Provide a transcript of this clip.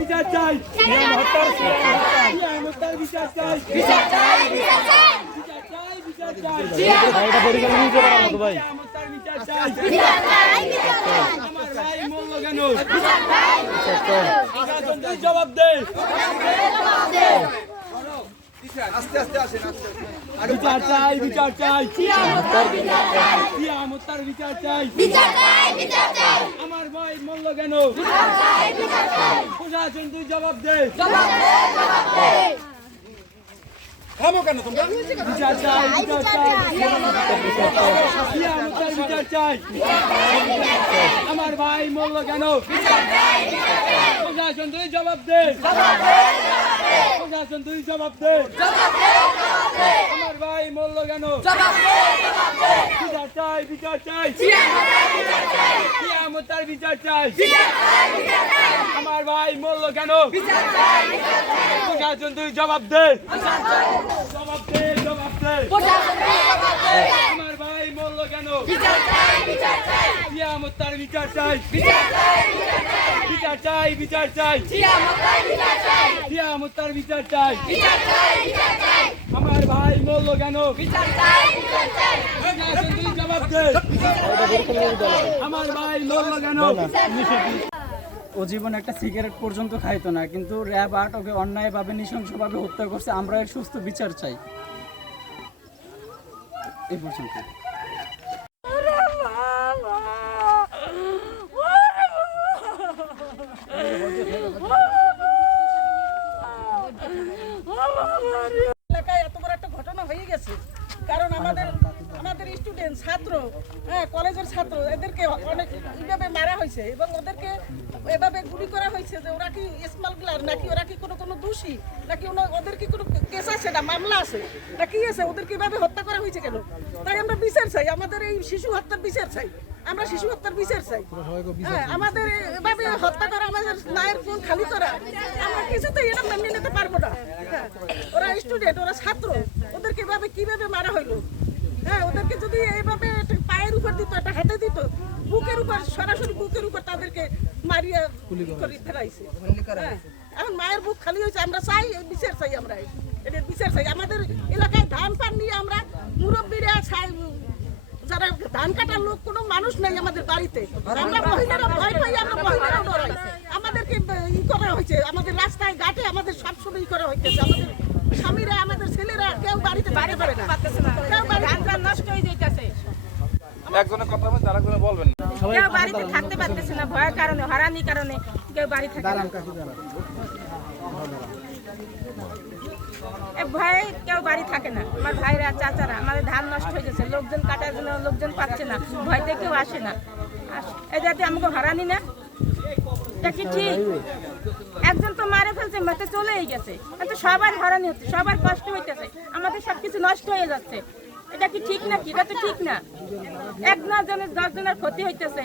বিচার চাই, বিচার চাই, বিচার চাই, বিচার চাই, বিচার চাই, বিচার চাই, এটা পরিকল্পনা করে আমাদের ভাই বিচার চাই, বিচার চাই, বিচার চাই, আমার ভাই মূল্য কেন বিচার চাই, বিচার চাই, আগামী জবাব দে, জবাব দে, আস্তে আস্তে আসেন, আস্তে বিচার চাই, বিচার চাই, সিয়ামতার বিচার চাই, সিয়ামতার বিচার চাই, বিচার চাই, বিচার চাই, আমার ভাই মূল্য কেন বিচার চাই, বিচার চাই, প্রশাসন তুই জবাব দে, জবাব দে, জবাব দে, থামো কেন তোমরা বিচার চাই, বিচার চাই, সিয়ামতার বিচার চাই, আমার ভাই মূল্য কেন বিচার চাই, বিচার চাই, প্রশাসন তুই জবাব দে, জবাব দে, জবাব দে, প্রশাসন তুই জবাব দে, জবাব দে, জবাব দে, আমার ভাই মূল্য কেন জবাব দে, জবাব দে, বিচার চাই, বিচার চাই, সিয়ামতার বিচার চাই, বিচার চাই, বিচার চাই, আমার ভাই মূল্য কেন বিচার চাই, বিচার চাই, প্রশাসন তুই জবাব দে, জবাব দে, জবাব দে, প্রশাসন তুই জবাব দে, আমার ভাই মূল্য কেন বিচার চাই, বিচার চাই, সিয়ামতার বিচার চাই, বিচার চাই, বিচার চাই, বিচার চাই, সিয়ামতার বিচার চাই, সিয়ামতার বিচার চাই, বিচার চাই, বিচার চাই, আমার ভাই মূল্য কেন বিচার চাই, বিচার চাই, প্রশাসন তুই জবাব দে, আমার ভাই মূল্য কেন। ও জীবনে একটা সিগারেট পর্যন্ত খাইতো না, কিন্তু র্যাব ৮ ওকে অন্যায়ভাবে নৃশংসভাবে হত্যা করছে। আমরা এর সুস্থ বিচার চাই। এই পর্যন্ত। এলাকায় এত বড় একটা ঘটনা হয়ে গেছে, কারণ আমাদের স্টুডেন্ট ছাত্র, কলেজের ছাত্র, এদেরকে অনেক এইভাবে মারা হয়েছে এবং ওদেরকে এভাবে গুলি করা হয়েছে যে ওরা কি স্মাগলার নাকি ওরা কি কোনো দোষী নাকি ওদের কি কোনো কেস আছে না মামলা আছে না কি আছে, ওদেরকে এভাবে হত্যা করা হয়েছে কেন? তাই আমরা বিচার চাই, আমাদের এই শিশু হত্যার বিচার চাই, আমরা শিশু হত্যার বিচার চাই। আমাদের এভাবে হত্যা করা, আমাদের মায়ের ফোন খালি করা, আমরা কিছুতেই এটা মেনে নিতে পারবো না। ওরা স্টুডেন্ট, ওরা ছাত্র, ওদেরকে এভাবে কিভাবে মারা হইলো? ওদেরকে যদি এইভাবে পায়ের উপর দিত, একটা হাতে দিত, বুকের উপর, সরাসরি বুকের উপর তাদেরকে মারিয়া করে ফেলাইছে। এখন মায়ের বুক খালি হয়েছে, আমরা চাই বিচার চাই, আমরা এটার বিচার চাই। আমাদের এলাকায় ধান পান নিয়ে আমরা মুরব্বীরা চাই, যারা ধান কাটার লোক কোনো মানুষ নেই আমাদের বাড়িতে, আমরা মহিলারা ভয় পাই, আমরা মহিলারা ডরাই, আমাদেরকে ই করা হয়েছে, আমাদের রাস্তায় ঘাটে আমাদের সবসময় ই করা হইতেছে, আমাদের স্বামীরা, আমাদের ছেলেরা কেউ বাড়িতে বাড়ি পারে না, কেউ বাড়িতে নষ্ট হয়ে যাইতেছে। একজনের কথা বলবেন, আরেকজনে বলবেন না, কেউ বাড়িতে থাকতে পারতেছে না, ভয়ের কারণে, হরানির কারণে কেউ বাড়ি থাকে না, ভয়ে কেউ বাড়ি থাকে না। আমার ভাইরা, চাচারা, আমাদের ধান নষ্ট হয়ে গেছে, লোকজন কাটার জন্য লোকজন পাচ্ছে না, ভয়তে কেউ আসে না। এই যাতে আমাকে হরানি না, এটা কি ঠিক? একজন তো মারে ফেলছে, মেতে চলেই গেছে, কিন্তু সবার হরানি হচ্ছে, সবার কষ্ট হইতেছে, আমাদের সবকিছু নষ্ট হয়ে যাচ্ছে। এটা কি ঠিক নাকি? এটা তো ঠিক না। 1 জনের 10 জনের ক্ষতি হইতেছে।